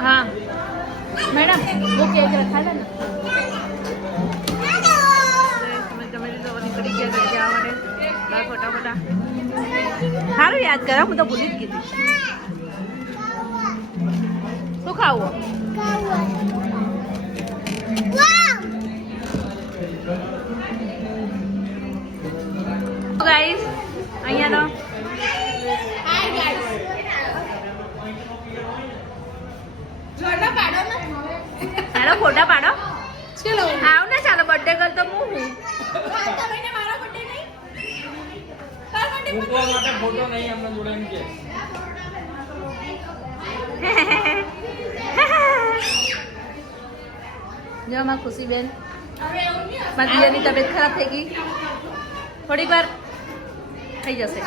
हाँ मैडम वो केक रखा था ना નીકળી ગયા ઘરે જવા માટે ફટાફટા સારું યાદ કરા હું તો ભૂલી જ ગઈ હતી શું ખાવું ગાઈસ અહીંયા હેલો ફોટા પાડો ચલો આવ ને ચાલો બર્થડે કર તો હું મૂકવા માટે ફોટો નહીં અમને જોડે એમ કે જો માં ખુશી બેન મારી દિયાની તબિયત ખરાબ થઈ ગઈ થોડીક વાર થઈ જશે